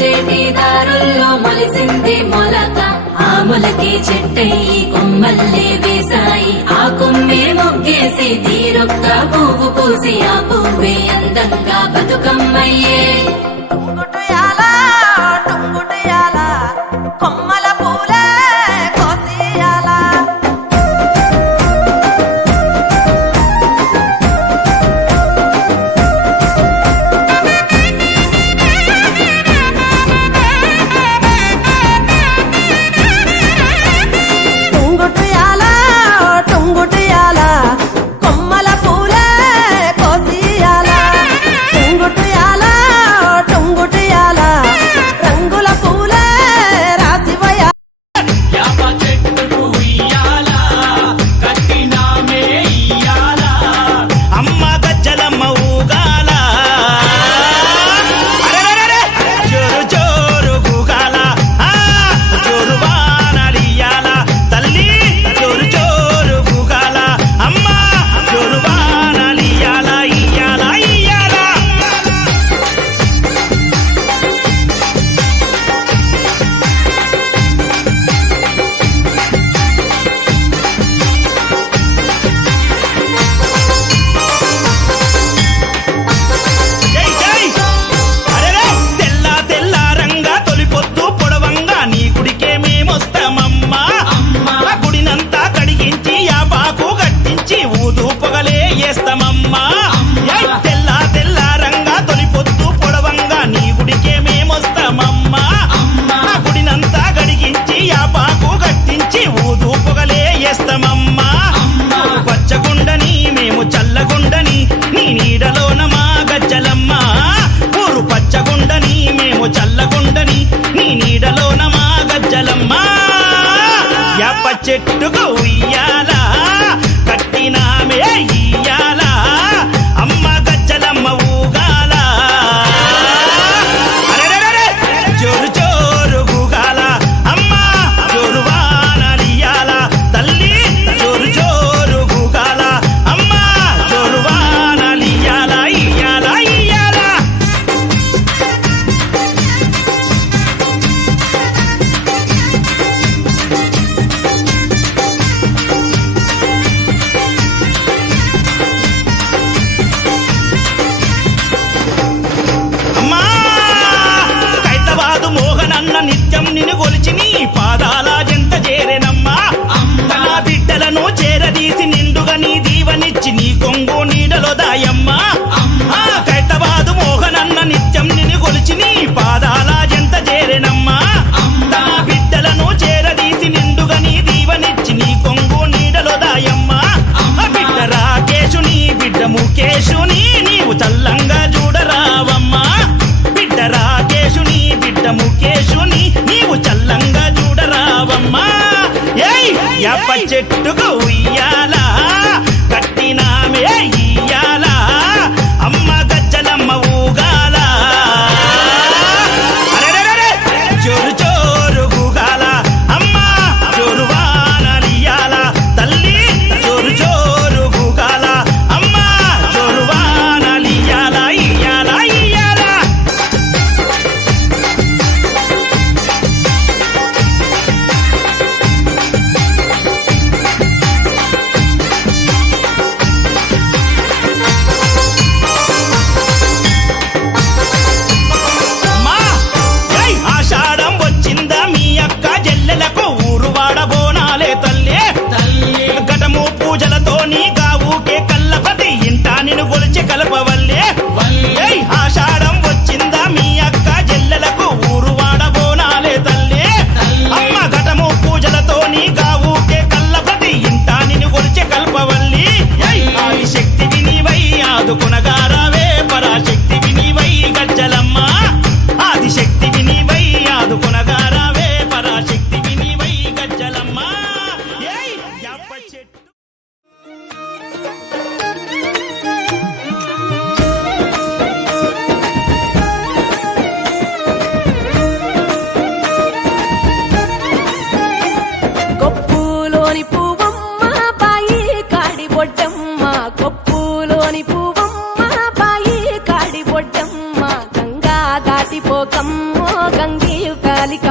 నడిచేటి దారుల్లో మొలిసింది మొలక ఆ మొలకే చెట్టయి కొమ్మల్లే వేసాయి ఆ కొమ్మే మొగ్గేసి తీరొక్క పువ్వు పూసి ఆ పువ్వే అందంగా బతుకమ్మయ్యే కొమ్మల పూలే కోసియాల టుంగుటియాల కొమ్మల పూలే కోసియాల టుంగుటియాల రంగుల పూలే రాసివయ అమ్మ గజ్జలమ్మ ఊగాల జోరు జోరు గూగాల జోరు వానలియాల తల్లి జోరు జోరు గూగాల అమ్మ జోరు వానలియాల ఇయ్యాల ఇయ్యాల జై జై అరెరే తెల్ల తెల్ల రంగా తొలిపొద్దు పొడవంగా నీ గుడికే మేమొస్తామమ్మా ఆ గుడినంతా కడిగించి యాపాకు గట్టించి ఊదు పొగలే వేస్తామమ్మా జై తెల్ల తెల్ల రంగా తొలిపొద్దు పొడవంగా నీ గుడికే మేమొస్తామమ్మా ఆ గుడినంతా కడిగించి యాపాకు గట్టించి ఊదు పొగలే వేస్తామమ్మా పచ్చగుండని మేము చల్లగుండని నీ నీడలోన మా గజ్జలమ్మ ఊరు పచ్చగుండని మేము చల్లగుండని నీ నీడలోన మా గజ్జలమ్మ యాప చెట్టుకు ఉయ్యాల కట్టినామే ఇయ్యాల అమ్మ గజ్జలమ్మ ఊగాల అరెరెరెరె జోరు జోరు గూగాల అమ్మ జోరు వానలియాల తల్లి జోరు జోరు గూగాల అమ్మ జోరు వానలియాల ఇయ్యాల ఇయ్యాల అమ్మా కైతవాదు మోహనన్న నిత్యం నిన్ను కొలిచి నీ పాదాల జంత చేరెనమ్మా నా బిడ్డలను చేరదీసి నిండుగా నీ దీవనిచ్చి నీ కొంగు నీడలో దాయమ్మా కైతవాదు మోహనన్న నిత్యం నిన్ను కొలిచి నీ పాదాల జంత చేరెనమ్మా నా బిడ్డలను చేరదీసి నిండుగా నీ దీవనిచ్చి నీ కొంగు నీడలో దాయమ్మా బిడ్డ రాకేశుని బిడ్డ ముఖేశుని నీవు చల్లంగా చూడరావమ్మా బిడ్డ రాకేశుని బిడ్డ ముఖేశుని నీవు చల్లంగా చూడరావమ్మా ఏయ్ యాప చెట్టుకు ఉయ్యాల కట్టినామే ఇయ్యాల అమ్మ గజ్జలమ్మ ఊగాల అరెరెరెరె జోరు జోరు గూగాల అమ్మ జోరు వానలియాల తల్లి జోరు జోరు గూగాల అమ్మ జోరు వానలియాల ఇయ్యాల ఇయ్యాల అమ్మా జై ఆషాఢం వచ్చిందా మీ అక్క జల్లెలకు ఊరు వాడబోనాలే తల్లి ఘటము పూజలతో నీ గావుకే కల్లపతి ఇంటా నిన్ను గొలిచి కలపవల్లే జై ఆషాఢం వచ్చిందా మీ అక్క జల్లెలకు ఊరు వాడబోనాలే తల్లి అమ్మ ఘటము పూజలతో నీ గావుకే కల్లపతి ఇంటా నిన్ను గొలిచి కల్పవల్లి జై ఆది శక్తి వినివై ఆదుకునగారావే పరాశక్తి వినివై గజ్జలమ్మ ఆదిశక్తి వినివై ఆదుకునగారావే పరాశక్తి వినివై గజ్జలమ్మ ఏయ్ యాప చెట్టు కొప్పులోని పువ్వమ్మ బాయి కాడి బొడ్డమ్మ కొప్పులోని పువ్వమ్మ బాయి కాడి బొడ్డమ్మ గంగా దాటిపోకమ్మో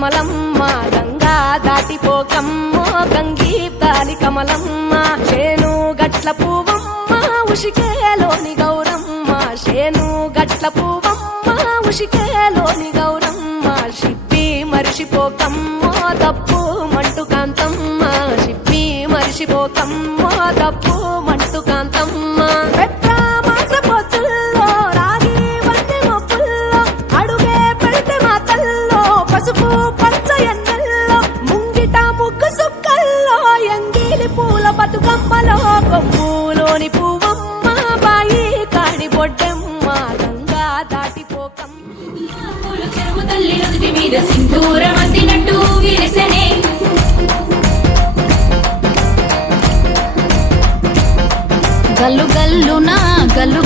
కమలమ్మ గంగా దాటిపోకమ్మో గంగీతాని కమలమ్మ శేను గట్ల పువ్వమ్మ ఉషికేలోని గౌరమ్మ శేను గట్ల పువ్వమ్మ ఉషికేలోని గౌరమ్మ షిప్పి మరిషిపోకమ్మో తప్పు మంటు కాంతమ్మ షిప్పి మరిషిపోకమ్మో తప్పు మంటు కాంతమ్మ పెద్ద మాస పొత్తుల్లో రాగి వంటి మొప్పుల్లో అడుగే పెడితే మా తల్లో పసుపు పచ్చ ఎన్నెల్లో ముంగిట ముగ్గు సుక్కల్లో ఎంగిలి పూల బతుకమ్మలో కొమ్ములోని పువ్వమ్మ బాయి కాడి బొడ్డెమ్మ గంగా దాటిపోకమ్మ పూల చెరువు తల్లి నుదుటి మీద సింధూరం అందినట్టు విరిసెనే గల్లు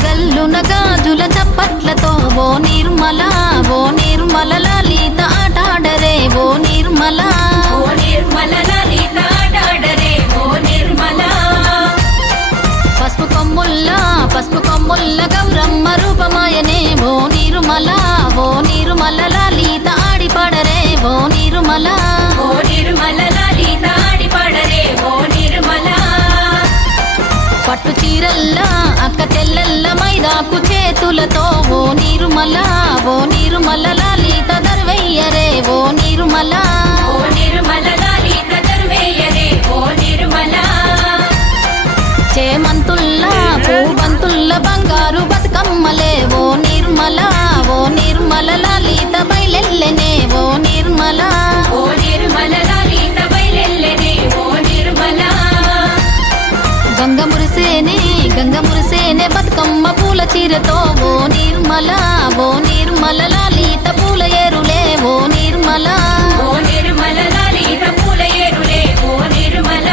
గల్లున గాజుల చప్పట్లతో ఓ నిర్మల లలిత ఆటాడరే ఓ నిర్మల లలిత ఆటాడరే ఓ నిర్మల పసుపు కొమ్ముల్ల గౌరమ్మ రూపమాయనే ఓ నిర్మల లలిత ఆడిపాడరే ఓ నిర్మల లలిత ఆడిపాడరే ఓ నిర్మల పట్టు చీరల్లా అక్క చెల్లెల్ల మైదాకు చేతులతో ఓ నిర్మల లలిత దర్వెయ్యరే ఓ నిర్మల లలిత దర్వేయరే ఓ నిర్మల చేమంతుల్లా పూబంతుల్ల బంగారు బతుకమ్మలే ఓ నిర్మల లలిత బయలెల్లెనే ఓ నిర్మల లలిత బయలెల్లెనే ఓ నిర్మల గంగ మురిసేనే బతుకమ్మ పూల చీరతో ఓ నిర్మల లలిత పూల ఏరులే ఓ నిర్మల లలిత పూల ఏరులే ఓ నిర్మల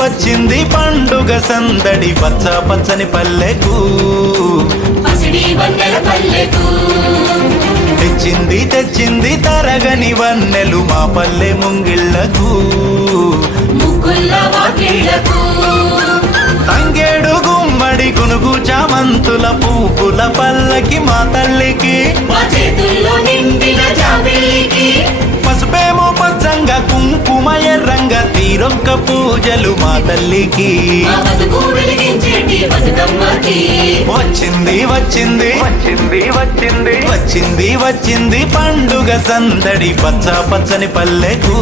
వచ్చింది పండుగ సందడి పచ్చ పచ్చని పల్లెకు పసిడి వన్నెల పల్లెకు తెచ్చింది తరగని వన్నెలు మా పల్లె ముంగిళ్లకు ముగ్గుల వాకిళ్లకు తంగేడు గుమ్మడి గునుగు చామంతుల పువ్వుల పల్లకి మా తల్లికి మా చేతుల్లో నిండిన జాబిల్లికి పసుపేమో పచ్చంగా కుంకుమ ఎర్రంగా తీరొక్క పూజలు మా తల్లికి మా బతుకు వెలిగించేటి బతుకమ్మకి వచ్చింది పండుగ సందడి పచ్చ పచ్చని పల్లెకు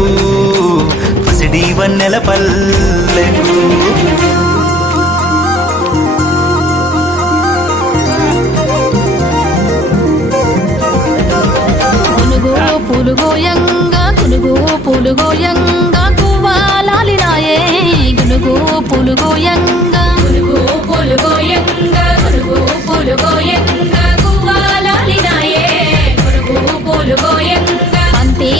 పసిడి వన్నెల పల్లెకు పులుగోయంగా కువ్వాలాలిరాయే గునుగు పులుగోయంగా గువ్వాలాలినాయే బంతి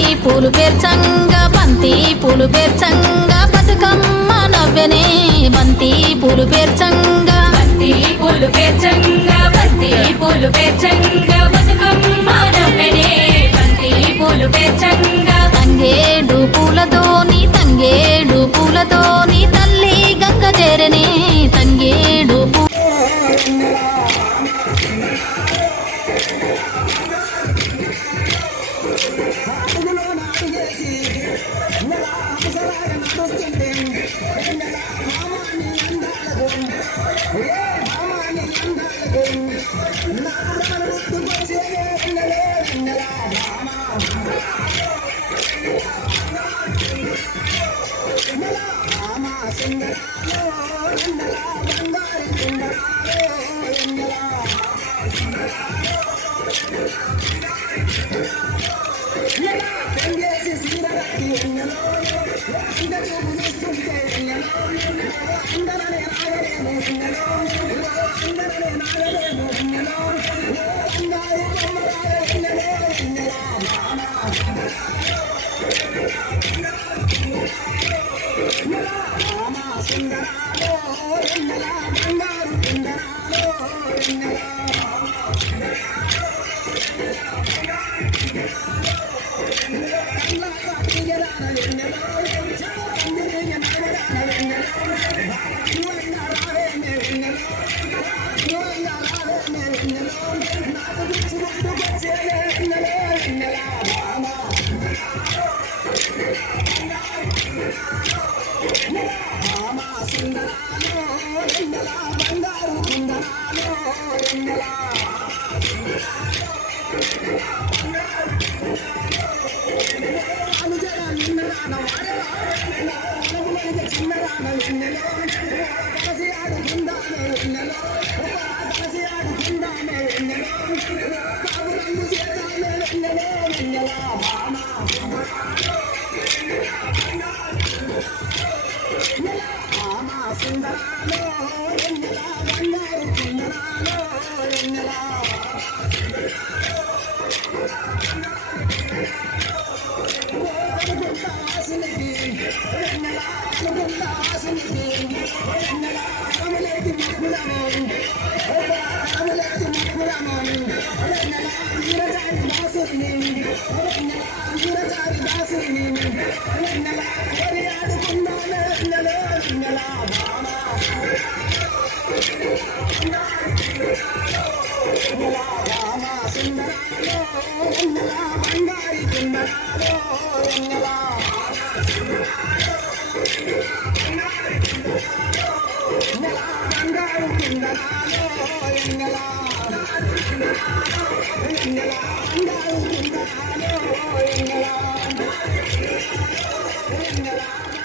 పూలు పేర్చంగా బతుకమ్మ నవ్వెనే బంతి పూలు పేర్చంగా బతుకమ్మ నవ్వెనే బంతి పూలు పేర్చంగా తంగేడు పూలతోని తల్లి గంగ చేరనే తంగేడు బంగారు